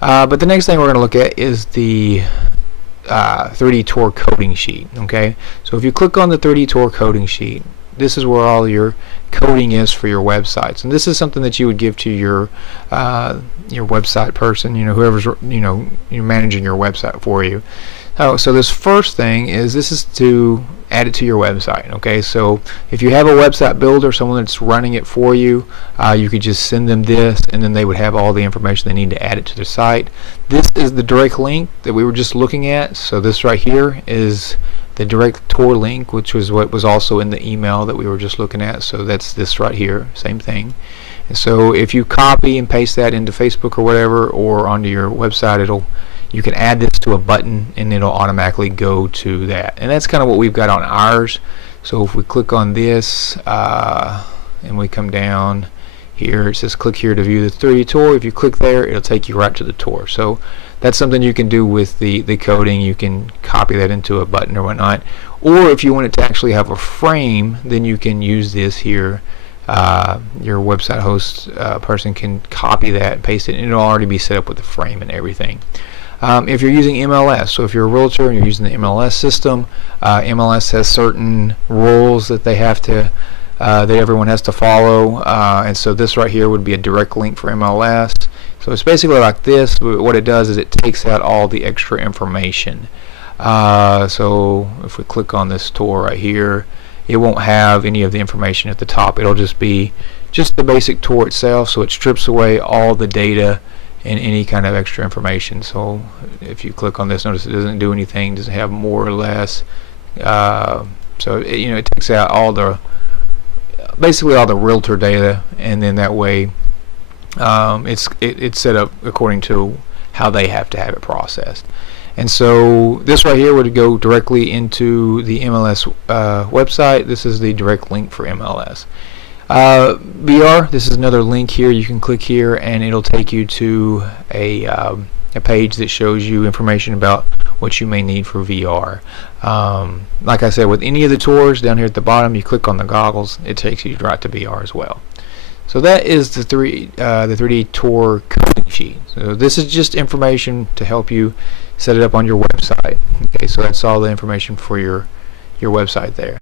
But the next thing we're going to look at is the 3D Tour coding sheet. Okay, so if you click on the 3D Tour coding sheet, this is where all your coding is for your websites, and this is something that you would give to your website person, whoever's you're managing your website for you. So this first thing is to add it to your website. Okay, so if you have a website builder, someone that's running it for you, you could just send them this, and then they would have all the information they need to add it to their site. This is the direct link that we were just looking at. So this right here is the direct tour link, which was what was also in the email that we were just looking at. So that's this right here, same thing. And so if you copy and paste that into Facebook or whatever, or onto your website, you can add this to a button and it'll automatically go to that. And that's kind of what we've got on ours. So if we click on this and we come down here, it says click here to view the 3D tour. If you click there, it'll take you right to the tour. So that's something you can do with the coding. You can copy that into a button or whatnot. Or if you want it to actually have a frame, then you can use this here. Your website host person can copy that and paste it, and it'll already be set up with the frame and everything. If you're using MLS, so if you're a realtor and you're using the MLS system, MLS has certain rules that they have to that everyone has to follow, and so this right here would be a direct link for MLS. So it's basically like this, but what it does is it takes out all the extra information. So if we click on this tour right here, it won't have any of the information at the top. It'll just be the basic tour itself, so it strips away all the data and any kind of extra information. So if you click on this, notice it doesn't do anything, doesn't have more or less. So it takes out basically all the realtor data, and then that way it's set up according to how they have to have it processed. And so this right here would go directly into the MLS website. This is the direct link for MLS. VR, this is another link here. You can click here and it'll take you to a page that shows you information about what you may need for VR. Like I said, with any of the tours down here at the bottom, you click on the goggles, it takes you right to VR as well. So that is the 3D Tour coding sheet. So this is just information to help you set it up on your website. Okay, so that's all the information for your website there.